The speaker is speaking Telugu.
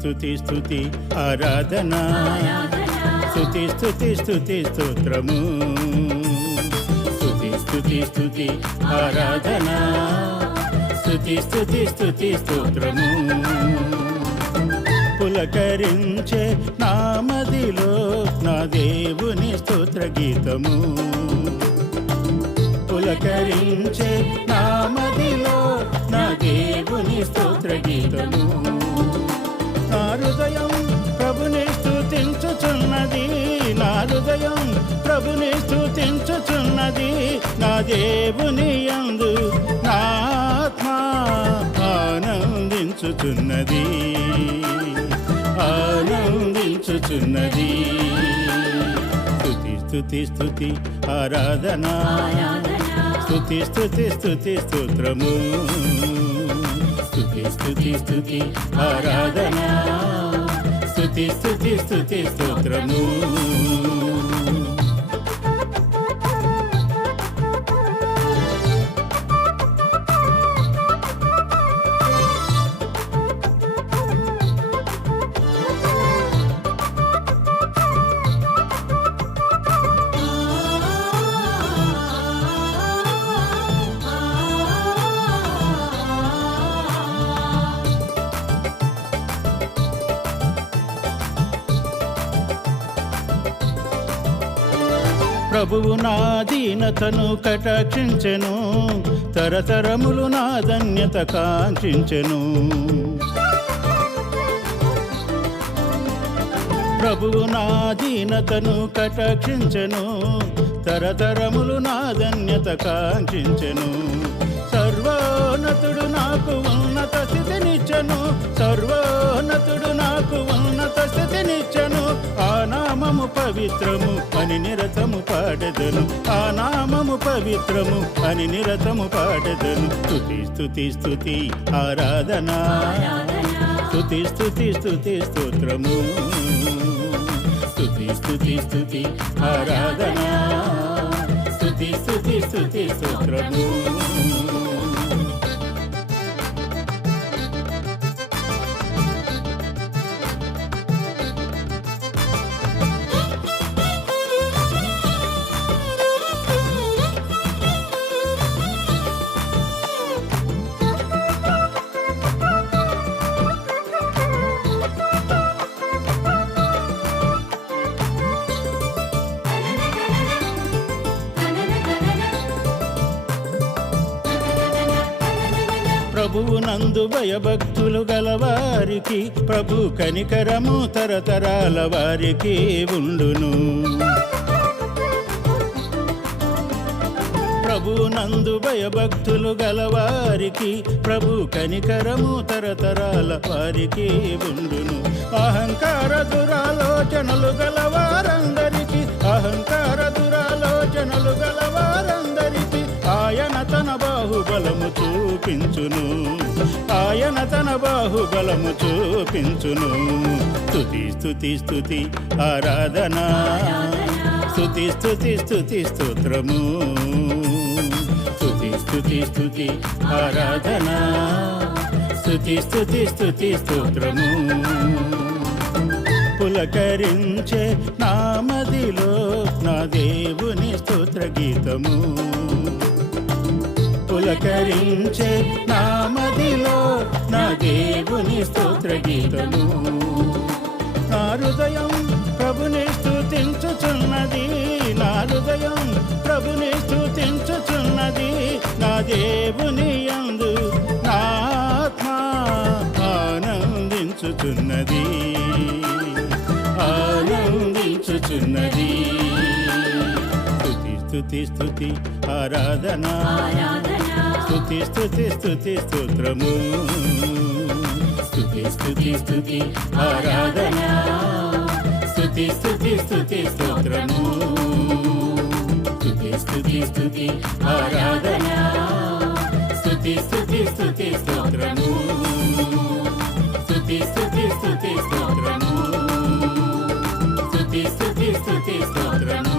స్తుతి స్తుతి ఆరాధన స్తుతి స్తుతి స్తుతి స్తోత్రము స్తుతి స్తుతి స్తుతి ఆరాధన స్తుతి స్తుతి స్తుతి స్తోత్రము పులకరించే నామదిలో నా దేవుని స్తోత్ర గీతము పులకరించే నామదిలో నా దేవుని స్తోత్ర గీతము నా హృదయం ప్రభుని స్తుతించుచున్నది నా హృదయం ప్రభుని స్తుతించుచున్నది నా దేవుని యందు నా ఆత్మ ఆనందించుచున్నది ఆనందించుచున్నది స్తుతి స్తుతి స్తుతి ఆరాధన స్తుతి స్తుతి స్తుతి స్తోత్రము స్తుతి స్తుతి స్తుతి ఆరాధన స్తుతి స్తుతి స్తుతి స్తోత్రము ప్రభువు నా దీనతను కటాక్షించెను తరతరములు నా ధన్యత కాంక్షించెను ప్రభువు నా దీనతను కటాక్షించెను తరతరములు నా ధన్యత కాంక్షించెను సర్వోన్నతుడు నాకు ఉన్నత స్థితినిచ్చెను సర్వోన్నతుడు నాకు ఉన్నత స్థితినిచ్చెను ఆ నామము పవిత్రము అని నిరతము పాడెదను ఆ నామము పవిత్రము అని నిరతము పాడెదను స్తుతి స్తుతి స్తుతి ఆరాధన స్తుతి స్తుతి స్తుతి స్తోత్రము స్తుతి స్తుతి స్తుతి ఆరాధన స్తుతి స్తుతి స్తుతి స్తోత్రము ప్రభువు నందు భయభక్తులు గలవారికి ప్రభు కనికరము తరతరాల వారికి ఉండును ప్రభువు నందు భయభక్తులు గలవారికి ప్రభు కనికరము తరతరాల వారికి ఉండును అహంకార దురాలోచనలు గలవారందరికి అహంకార దురాలోచనలు గలవారందరికి ఆయన తన బాహుబలము చూపించును ఆయన తన బాహుబలము చూపించును స్తుతి స్తుతి స్తుతి ఆరాధన స్తుతి స్తుతి స్తుతి స్తోత్రము స్తుతి స్తుతి స్తుతి ఆరాధన స్తుతి స్తుతి స్తుతి స్తోత్రము పులకరించే నామదిలో నా దేవుని స్తోత్ర గీతము పులకరించే నామదిలో నా దేవుని స్తోత్ర గీతము నా హృదయం ప్రభుని స్తుతించుచున్నది నా హృదయం ప్రభుని స్తుతించుచున్నది నా దేవుని యందు నా ఆత్మ ఆనందించుచున్నది ఆనందించుచున్నది స్తుతి స్తుతి స్తుతి ఆరాధన స్తుతి స్తుతి స్తుతి స్తోత్రము స్తుతి స్తుతి స్తుతి ఆరాధన స్తుతి స్తుతి స్తుతి స్తోత్రము స్తుతి స్తుతి స్తుతి ఆరాధన స్తుతి స్తుతి స్తుతి స్తోత్రము స్తుతి స్తుతి స్తుతి స్తోత్రము స్తుతి స్తుతి స్తుతి స్తోత్రము